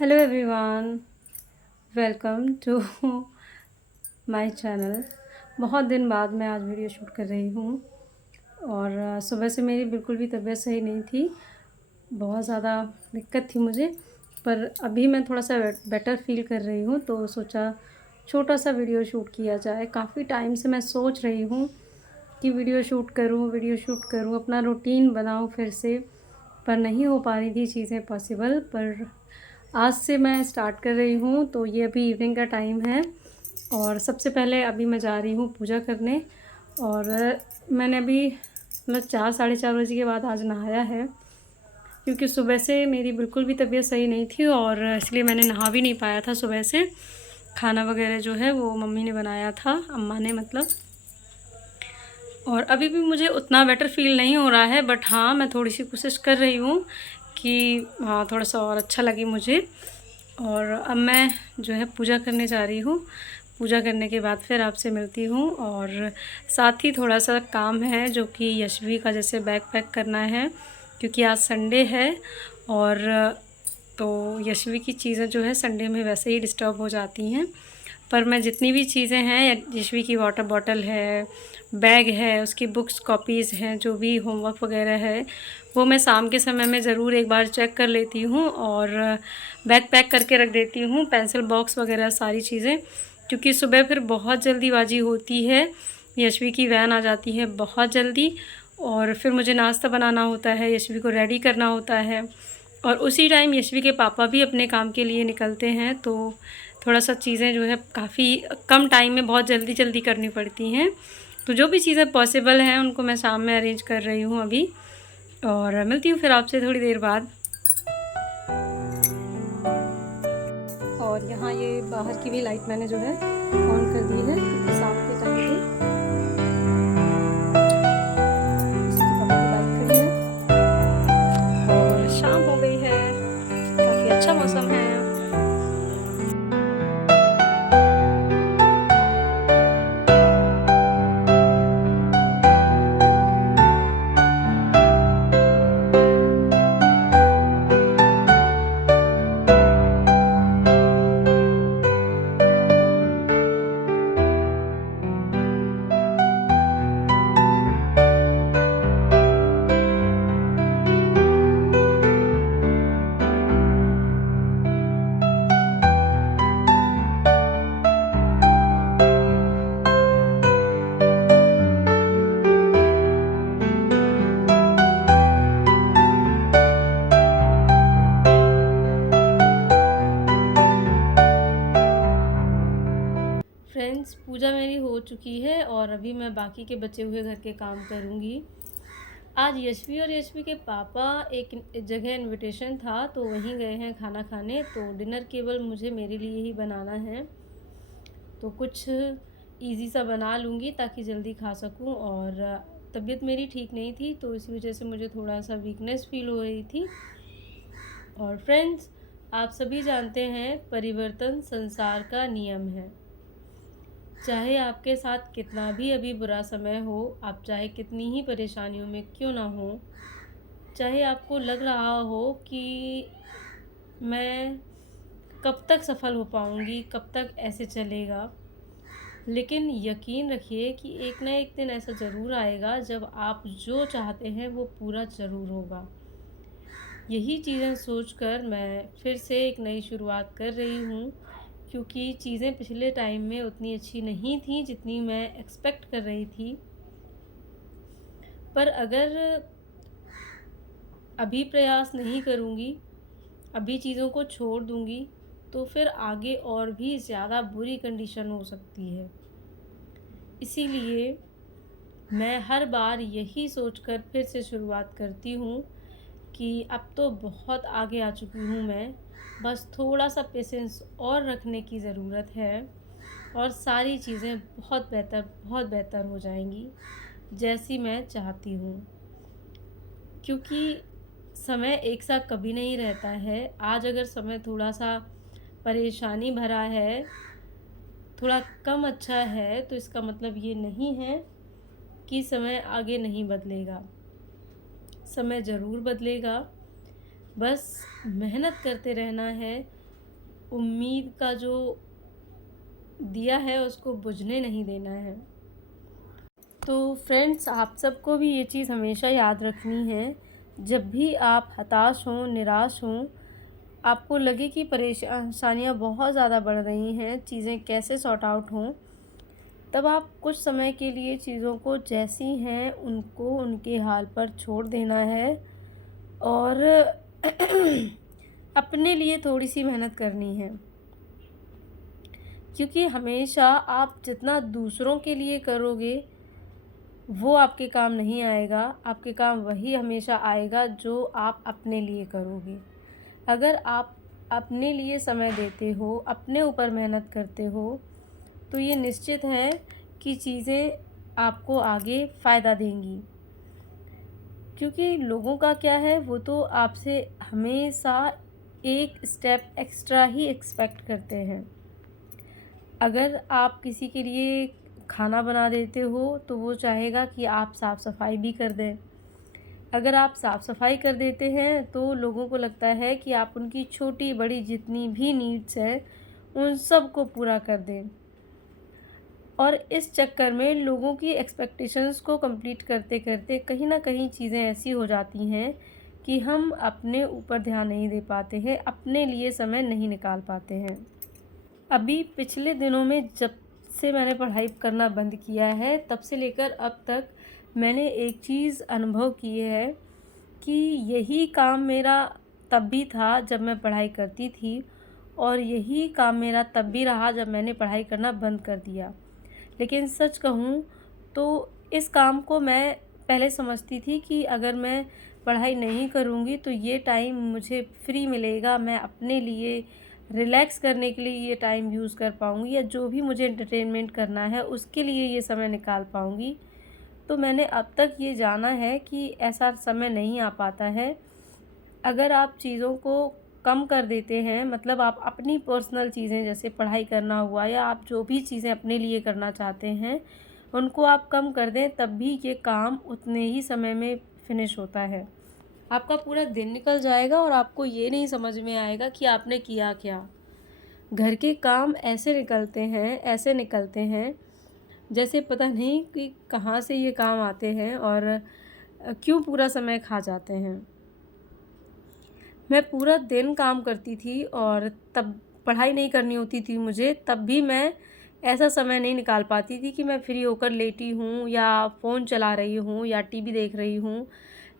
Hello everyone, welcome to my channel. बहुत दिन बाद मैं आज वीडियो शूट कर रही हूँ और सुबह से मेरी बिल्कुल भी तबीयत सही नहीं थी। बहुत ज़्यादा दिक्कत थी मुझे, पर अभी मैं थोड़ा सा बेटर फ़ील कर रही हूँ, तो सोचा छोटा सा वीडियो शूट किया जाए। काफ़ी टाइम से मैं सोच रही हूँ कि वीडियो शूट करूँ, अपना रूटीन बनाऊँ फिर से, पर नहीं हो पा रही थी चीज़ें पॉसिबल। पर आज से मैं स्टार्ट कर रही हूँ। तो ये अभी इवनिंग का टाइम है और सबसे पहले अभी मैं जा रही हूँ पूजा करने। और मैंने अभी मतलब 4 साढ़े 4 बजे के बाद आज नहाया है, क्योंकि सुबह से मेरी बिल्कुल भी तबीयत सही नहीं थी और इसलिए मैंने नहा भी नहीं पाया था सुबह से। खाना वगैरह जो है वो मम्मी ने बनाया था, अम्मा ने मतलब। और अभी भी मुझे उतना बेटर फ़ील नहीं हो रहा है, बट हाँ, मैं थोड़ी सी कोशिश कर रही हूँ कि हाँ, थोड़ा सा और अच्छा लगे मुझे। और अब मैं जो है पूजा करने जा रही हूँ। पूजा करने के बाद फिर आपसे मिलती हूँ। और साथ ही थोड़ा सा काम है जो कि यशवी का, जैसे बैग पैक करना है, क्योंकि आज संडे है। और तो यशवी की चीज़ें जो है संडे में वैसे ही डिस्टर्ब हो जाती हैं। पर मैं जितनी भी चीज़ें हैं, यशवी की वाटर बॉटल है, बैग है, उसकी बुक्स कॉपीज़ हैं, जो भी होमवर्क वगैरह है, वो मैं शाम के समय में ज़रूर एक बार चेक कर लेती हूँ और बैग पैक करके रख देती हूँ, पेंसिल बॉक्स वगैरह सारी चीज़ें। क्योंकि सुबह फिर बहुत जल्दीबाजी होती है, यशवी की वैन आ जाती है बहुत जल्दी और फिर मुझे नाश्ता बनाना होता है, यशवी को रेडी करना होता है। और उसी टाइम यशवी के पापा भी अपने काम के लिए निकलते हैं, तो थोड़ा सा चीज़ें जो है काफ़ी कम टाइम में बहुत जल्दी जल्दी करनी पड़ती हैं। तो जो भी चीज़ें पॉसिबल हैं उनको मैं शाम में अरेंज कर रही हूँ अभी। और मिलती हूँ फिर आपसे थोड़ी देर बाद। और यहाँ ये बाहर की भी लाइट मैंने जो है ऑन कर दी है, क्योंकि शाम के टाइम पे इसके पापा की बाइक खड़ी है और शाम हो गई है, काफ़ी अच्छा मौसम है। फ्रेंड्स, पूजा मेरी हो चुकी है और अभी मैं बाकी के बचे हुए घर के काम करूँगी। आज यशवी और यशवी के पापा एक जगह इनविटेशन था, तो वहीं गए हैं खाना खाने। तो डिनर केवल मुझे मेरे लिए ही बनाना है, तो कुछ इजी सा बना लूँगी ताकि जल्दी खा सकूँ। और तबीयत मेरी ठीक नहीं थी, तो इसी वजह से मुझे थोड़ा सा वीकनेस फील हो रही थी। और फ्रेंड्स, आप सभी जानते हैं परिवर्तन संसार का नियम है। चाहे आपके साथ कितना भी अभी बुरा समय हो, आप चाहे कितनी ही परेशानियों में क्यों ना हो, चाहे आपको लग रहा हो कि मैं कब तक सफल हो पाऊँगी, कब तक ऐसे चलेगा, लेकिन यकीन रखिए कि एक ना एक दिन ऐसा ज़रूर आएगा जब आप जो चाहते हैं वो पूरा ज़रूर होगा। यही चीज़ें सोचकर मैं फिर से एक नई शुरुआत कर रही हूँ, क्योंकि चीज़ें पिछले टाइम में उतनी अच्छी नहीं थी जितनी मैं एक्सपेक्ट कर रही थी। पर अगर अभी प्रयास नहीं करूँगी, अभी चीज़ों को छोड़ दूँगी, तो फिर आगे और भी ज़्यादा बुरी कंडीशन हो सकती है। इसीलिए मैं हर बार यही सोचकर फिर से शुरुआत करती हूँ कि अब तो बहुत आगे आ चुकी हूँ मैं, बस थोड़ा-सा पेशेंस और रखने की ज़रूरत है और सारी चीज़ें बहुत बेहतर हो जाएँगी, जैसी मैं चाहती हूँ। क्योंकि समय एक सा कभी नहीं रहता है। आज अगर समय थोड़ा-सा परेशानी भरा है, थोड़ा कम अच्छा है, तो इसका मतलब ये नहीं है कि समय आगे नहीं बदलेगा। समय ज़रूर बदलेगा, बस मेहनत करते रहना है उम्मीद का जो दिया है उसको बुझने नहीं देना है। तो फ्रेंड्स, आप सबको भी ये चीज़ हमेशा याद रखनी है, जब भी आप हताश हों, निराश हों, आपको लगे कि परेशानियाँ बहुत ज़्यादा बढ़ रही हैं, चीज़ें कैसे सॉर्ट आउट हों, तब आप कुछ समय के लिए चीज़ों को जैसी हैं उनको उनके हाल पर छोड़ देना है और अपने लिए थोड़ी-सी मेहनत करनी है। क्योंकि हमेशा आप जितना दूसरों के लिए करोगे, वो आपके काम नहीं आएगा, आपके काम वही हमेशा आएगा जो आप अपने लिए करोगे। अगर आप अपने लिए समय देते हो, अपने ऊपर मेहनत करते हो, तो ये निश्चित है कि चीज़ें आपको आगे फ़ायदा देंगी। क्योंकि लोगों का क्या है, वो तो आपसे हमेशा एक स्टेप एक्स्ट्रा ही एक्सपेक्ट करते हैं। अगर आप किसी के लिए खाना बना देते हो, तो वो चाहेगा कि आप साफ़-सफ़ाई भी कर दें। अगर आप साफ़-सफ़ाई कर देते हैं, तो लोगों को लगता है कि आप उनकी छोटी-बड़ी जितनी भी नीड्स हैं, उन सब को पूरा कर दें। और इस चक्कर में लोगों की एक्सपेक्टेशंस को कंप्लीट करते-करते कहीं न कहीं चीज़ें ऐसी हो जाती हैं कि हम अपने ऊपर ध्यान नहीं दे पाते हैं, अपने लिए समय नहीं निकाल पाते हैं। अभी पिछले दिनों में जब से मैंने पढ़ाई करना बंद किया है, तब से लेकर अब तक मैंने एक चीज़ अनुभव की है कि यही काम मेरा तब भी था जब मैं पढ़ाई करती थी और यही काम मेरा तब भी रहा जब मैंने पढ़ाई करना बंद कर दिया। लेकिन सच कहूँ तो इस काम को मैं पहले समझती थी कि अगर मैं पढ़ाई नहीं करूँगी तो ये टाइम मुझे फ्री मिलेगा, मैं अपने लिए रिलैक्स करने के लिए ये टाइम यूज़ कर पाऊँगी या जो भी मुझे एंटरटेनमेंट करना है उसके लिए ये समय निकाल पाऊँगी। तो मैंने अब तक ये जाना है कि ऐसा समय नहीं आ पाता है। अगर आप चीज़ों को कम कर देते हैं, मतलब आप अपनी पर्सनल चीज़ें जैसे पढ़ाई करना हुआ या आप जो भी चीज़ें अपने लिए करना चाहते हैं, उनको आप कम कर दें, तब भी ये काम उतने ही समय में फ़िनिश होता है। आपका पूरा दिन निकल जाएगा और आपको ये नहीं समझ में आएगा कि आपने किया क्या। घर के काम ऐसे निकलते हैं, जैसे पता नहीं कि कहाँ से ये काम आते हैं और क्यों पूरा समय खा जाते हैं। मैं पूरा दिन काम करती थी और तब पढ़ाई नहीं करनी होती थी मुझे, तब भी मैं ऐसा समय नहीं निकाल पाती थी कि मैं फ्री होकर लेटी हूँ या फ़ोन चला रही हूँ या टीवी देख रही हूँ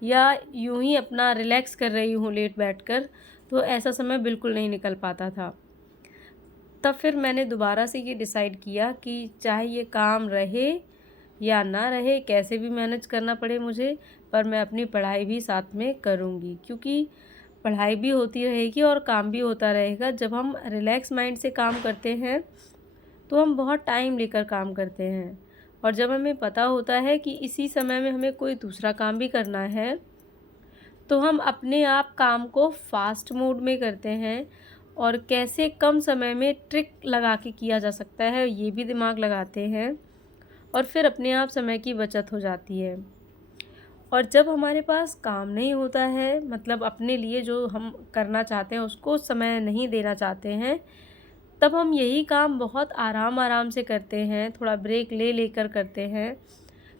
या यूँ ही अपना रिलैक्स कर रही हूँ लेट बैठकर, तो ऐसा समय बिल्कुल नहीं निकल पाता था। तब फिर मैंने दोबारा से ये डिसाइड किया कि चाहे ये काम रहे या ना रहे, कैसे भी मैनेज करना पड़े मुझे, पर मैं अपनी पढ़ाई भी साथ में करूँगी। क्योंकि पढ़ाई भी होती रहेगी और काम भी होता रहेगा। जब हम रिलैक्स माइंड से काम करते हैं, तो हम बहुत टाइम लेकर काम करते हैं और जब हमें पता होता है कि इसी समय में हमें कोई दूसरा काम भी करना है, तो हम अपने आप काम को फ़ास्ट मोड में करते हैं और कैसे कम समय में ट्रिक लगा के किया जा सकता है, ये भी दिमाग लगाते हैं और फिर अपने आप समय की बचत हो जाती है। और जब हमारे पास काम नहीं होता है, मतलब अपने लिए जो हम करना चाहते हैं उसको समय नहीं देना चाहते हैं, तब हम यही काम बहुत आराम-आराम से करते हैं, थोड़ा ब्रेक ले लेकर करते हैं।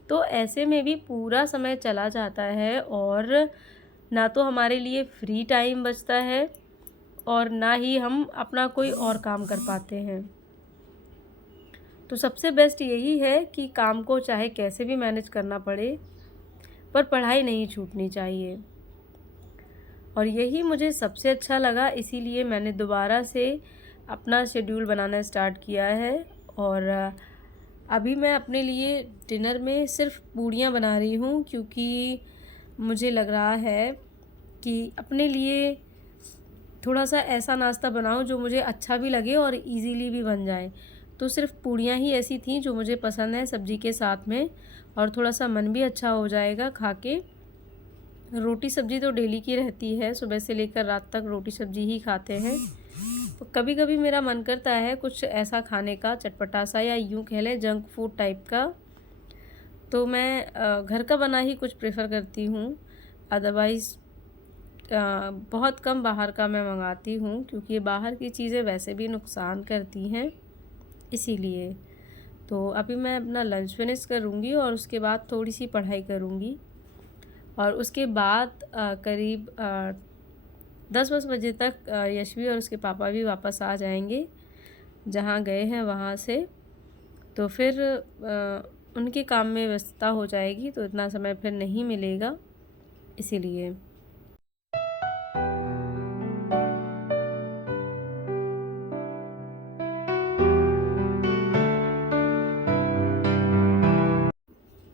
तो ऐसे में भी पूरा समय चला जाता है और ना तो हमारे लिए फ्री टाइम बचता है और ना ही हम अपना कोई और काम कर पाते हैं। तो सबसे बेस्ट यही है कि काम को चाहे कैसे भी मैनेज करना पड़े, पर पढ़ाई नहीं छूटनी चाहिए। और यही मुझे सबसे अच्छा लगा, इसीलिए मैंने दोबारा से अपना शेड्यूल बनाना स्टार्ट किया है और अभी मैं अपने लिए डिनर में सिर्फ़ पूड़ियाँ बना रही हूँ क्योंकि मुझे लग रहा है कि अपने लिए थोड़ा-सा ऐसा नाश्ता बनाऊँ जो मुझे अच्छा भी लगे और ईज़िली भी बन जाए। तो सिर्फ़ पूड़ियाँ ही ऐसी थीं जो मुझे पसंद है सब्ज़ी के साथ में और थोड़ा-सा मन भी अच्छा हो जाएगा खा के। रोटी सब्ज़ी तो डेली की रहती है, सुबह से लेकर रात तक रोटी सब्ज़ी ही खाते हैं। तो कभी-कभी मेरा मन करता है कुछ ऐसा खाने का चटपटा-सा या यूँ कह लें जंक फूड टाइप का, तो मैं घर का बना ही कुछ प्रेफ़र करती हूँ। अदरवाइज़ बहुत कम बाहर का मैं मंगाती हूँ, क्योंकि बाहर की चीज़ें वैसे भी नुकसान करती हैं, इसीलिए। तो अभी मैं अपना लंच फिनिश करूँगी और उसके बाद थोड़ी सी पढ़ाई करूँगी, और उसके बाद करीब 10-10 बजे तक यशवी और उसके पापा भी वापस आ जाएंगे जहाँ गए हैं वहाँ से। तो फिर उनके काम में व्यस्तता हो जाएगी, तो इतना समय फिर नहीं मिलेगा, इसीलिए।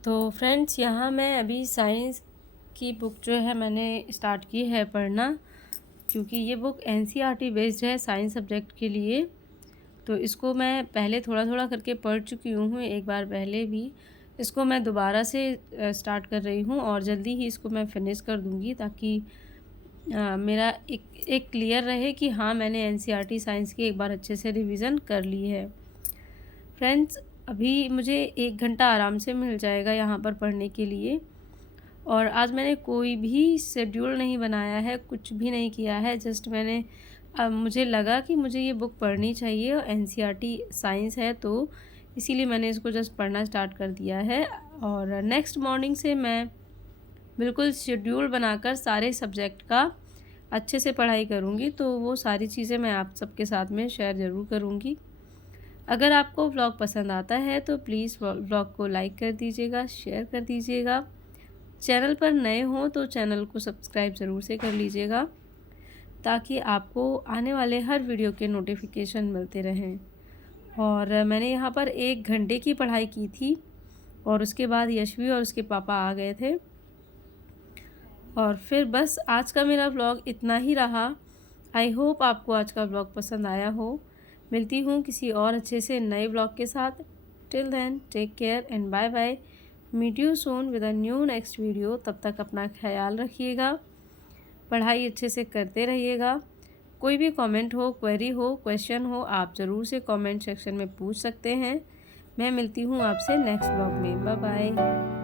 तो फ्रेंड्स, यहाँ मैं अभी साइंस की बुक जो है मैंने स्टार्ट की है पढ़ना, क्योंकि ये बुक एनसीईआरटी बेस्ड है साइंस सब्जेक्ट के लिए। तो इसको मैं पहले थोड़ा थोड़ा करके पढ़ चुकी हूँ एक बार पहले भी। इसको मैं दोबारा से स्टार्ट कर रही हूँ और जल्दी ही इसको मैं फिनिश कर दूँगी, ताकि मेरा एक क्लियर रहे कि हाँ, मैंने एनसीईआरटी साइंस की एक बार अच्छे से रिवीज़न कर ली है। फ्रेंड्स, अभी मुझे 1 घंटा आराम से मिल जाएगा यहाँ पर पढ़ने के लिए, और आज मैंने कोई भी शेड्यूल नहीं बनाया है, कुछ भी नहीं किया है। जस्ट मैंने मुझे लगा कि मुझे ये बुक पढ़नी चाहिए और एनसीईआरटी साइंस है, तो इसीलिए मैंने इसको जस्ट पढ़ना स्टार्ट कर दिया है। और नेक्स्ट मॉर्निंग से मैं बिल्कुल शेड्यूल बनाकर सारे सब्जेक्ट का अच्छे से पढ़ाई करूँगी, तो वो सारी चीज़ें मैं आप सबके साथ में शेयर ज़रूर करूँगी। अगर आपको व्लॉग पसंद आता है तो प्लीज़ व्लॉग को लाइक कर दीजिएगा, शेयर कर दीजिएगा। चैनल पर नए हों तो चैनल को सब्सक्राइब ज़रूर से कर लीजिएगा, ताकि आपको आने वाले हर वीडियो के नोटिफिकेशन मिलते रहें। और मैंने यहाँ पर 1 घंटे की पढ़ाई की थी, और उसके बाद यशवी और उसके पापा आ गए थे। और फिर बस आज का मेरा व्लॉग इतना ही रहा। आई होप आपको आज का व्लॉग पसंद आया हो। मिलती हूँ किसी और अच्छे से नए व्लॉग के साथ। Till then, take care and bye bye. Meet you soon with a new next video. तब तक अपना ख्याल रखिएगा, पढ़ाई अच्छे से करते रहिएगा। कोई भी कमेंट हो, क्वेरी हो, क्वेश्चन हो, आप ज़रूर से कमेंट सेक्शन में पूछ सकते हैं। मैं मिलती हूँ आपसे नेक्स्ट व्लॉग में। Bye bye.